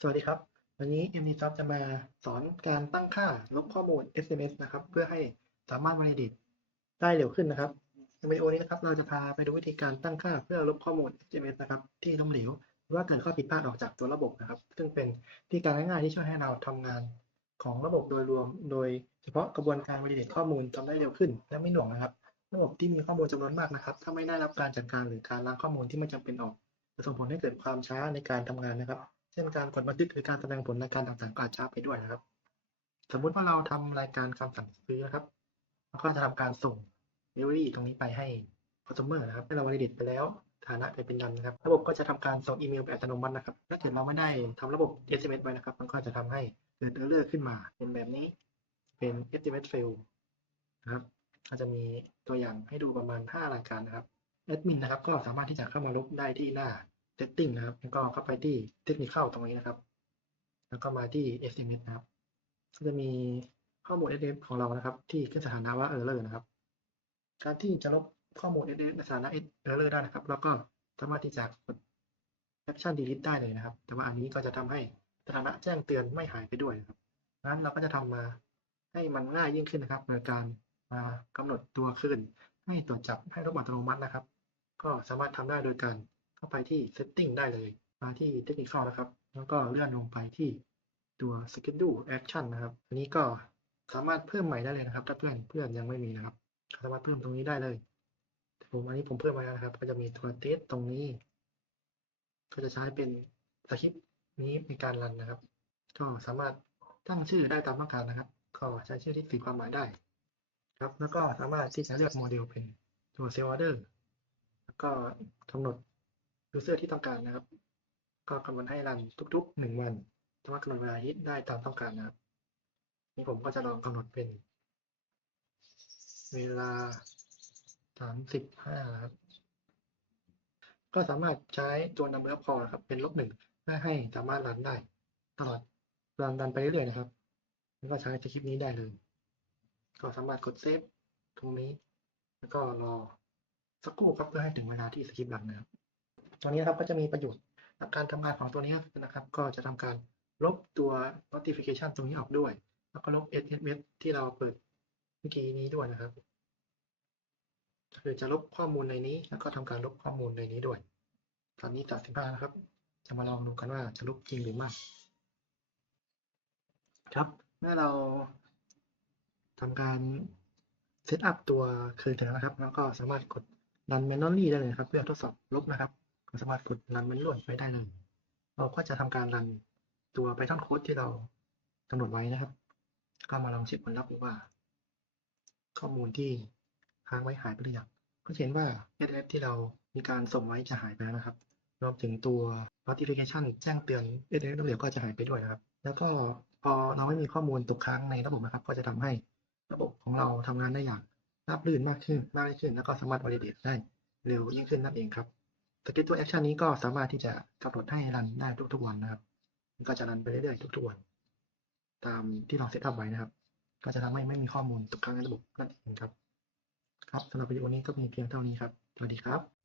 สวัสดีครับ วันนี้ MDSoft จะมาสอนการตั้งค่าลบข้อมูล SMS นะครับ เพื่อให้สามารถ validate ได้เร็วขึ้นนะครับในวิดีโอนี้นะครับ เราจะพาไปดูวิธีการตั้งค่าเพื่อลบข้อมูล SMS นะครับ ที่ล้มเหลวหรือว่าเกิดข้อผิดพลาดออกจากตัวระบบนะครับ ซึ่งเป็นวิธีการง่ายๆที่ช่วยให้เราทำงานของระบบโดยรวม โดยเฉพาะกระบวนการ validate ข้อมูลทำได้เร็วขึ้น และไม่หน่วงนะครับ ระบบที่มีข้อมูลจำนวนมากนะครับ ถ้าไม่ได้รับการจัดการหรือการล้างข้อมูลที่ไม่จำเป็นออกจะส่งผลให้เกิดความช้าในการทำงานนะครับ ช่นการกดบันทึกหรือการแสดงผลรายการต่างๆก็อาจช้าไปด้วยนะครับ สมมุติว่าเราทำรายการคำสั่งซื้อนะครับแล้วก็จะทำการส่ง delivery ตรงนี้ไปให้ customer นะครับให้เรา validate ไปแล้วฐานะไปเป็นดำนะครับ ระบบก็จะทำการส่งอีเมลแบบอัตโนมัตินะครับ ถ้าเกิดเราไม่ได้ทำระบบ SMS ไว้นะครับ มันก็จะทำให้เกิด error ขึ้นมา เป็นแบบนี้ เป็น SMS fail นะครับก็จะมีตัวอย่างให้ดูประมาณ 5 รายการนะครับแอดมินนะครับ ก็สามารถที่จะเข้ามาลบได้ที่หน้า setting นะครับแล้วก็เข้าไปที่ technical ตรงนี้นะครับ แล้วก็มาที่ SMS นะครับ ก็จะมีข้อมูล SMS ของเรานะครับ ที่ขึ้นสถานะว่า error นะครับ การที่จะลบข้อมูล SMS ในสถานะ error ได้นะครับ แล้วก็สามารถที่จะกด action delete ได้เลยนะครับ แต่ว่าอันนี้ก็จะทำให้สถานะแจ้งเตือนไม่หายไปด้วยนะครับงั้นเราก็จะทำมาให้มันง่ายยิ่งขึ้นนะครับ ในการมากำหนดตัวคืนให้ตรวจจับให้ระบบอัตโนมัตินะครับ ก็สามารถทำได้โดยการ เข้าไปที่ setting ได้เลย มาที่ technical นะครับ แล้วก็เลื่อนลงไปที่ตัว schedule action นะครับ อันนี้ก็สามารถเพิ่มใหม่ได้เลยนะครับ ถ้าเพื่อนเพื่อนยังไม่มีนะครับ สามารถเพิ่มตรงนี้ได้เลยแต่ผมอันนี้ผมเพิ่มมาแล้วนะครับ ก็จะมีตัว test ตรงนี้ ก็จะใช้เป็นสคริปต์นี้ในการรันนะครับ ก็สามารถตั้งชื่อได้ตามต้องการนะครับ ก็ใช้ชื่อที่สื่อความหมายได้ ครับ แล้วก็สามารถที่จะเลือกโมเดลเป็นตัว sell order แล้วก็กำหนด user ที่ต้องการนะครับ ก็กำหนดให้รันทุกๆหนึ่งวันสามารถกำหนดเวลาฮิตได้ตามต้องการนะครับนี่ผมก็จะลองกำหนดเป็น เวลาสามสิบห้าครับ ก็สามารถใช้ตัว number of call ครับ เป็นลบหนึ่งเพื่อให้สามารถรันได้ ตลอดรันรันไปเรื่อยๆนะครับแล้วก็ใช้สคริปต์นี้ได้เลย ก็สามารถกดเซฟตรงนี้ แล้วก็รอสักครู่ครับเพื่อให้ถึงเวลาที่สคริปต์รันนะครับ ตัวนี้นะครับก็จะมีประโยชน์กับการทำงานของตัวนี้นะครับ ก็จะทำการลบตัว notification ตรงนี้ออกด้วย แล้วก็ลบ SMS ที่เราเปิดเมื่อกี้นี้ด้วยนะครับคือจะลบข้อมูลในนี้แล้วก็ทำการลบข้อมูลในนี้ด้วย ตอนนี้ตัดสิบห้านะครับ จะมาลองดูกันว่าจะลบจริงหรือไม่ครับเมื่อเราทำการเซตอัพตัวคืนแล้วนะครับ แล้วก็สามารถกด run manually ได้เลยครับ เพื่อทดสอบลบนะครับ สามารถกด run manual ไปได้เลย เราก็จะทำการรันตัว Python code ที่เรากำหนดไว้นะครับ ก็มาลองเช็คผลลัพธ์ดูว่า ข้อมูลที่ค้างไว้หายไปหรือยังก็เห็นว่า SMS ที่เรามีการส่งไว้จะหายไปนะครับ รวมถึงตัว notification แจ้งเตือน SMS เหลวก็จะหายไปด้วยนะครับ แล้วก็พอเราไม่มีข้อมูลตกค้างในระบบนะครับ ก็จะทำให้ระบบของเราทำงานได้อย่างราบรื่นมากขึ้นมากยิ่งขึ้น แล้วก็สามารถ validate ได้เร็วยิ่งขึ้นนั่นเองครับ สเก็ตตัวแอคชั่นนี้ก็สามารถที่จะกำหนดให้รันได้ทุกๆวันนะครับก็จะรันไปเรื่อยๆทุกๆวัน ตามที่เราเซตอัพไว้นะครับ ก็จะทำให้ไม่มีข้อมูลตกค้างในระบบนั่นเองครับ ครับสำหรับวิดีโอนี้ก็มีเพียงเท่านี้ครับ สวัสดีครับ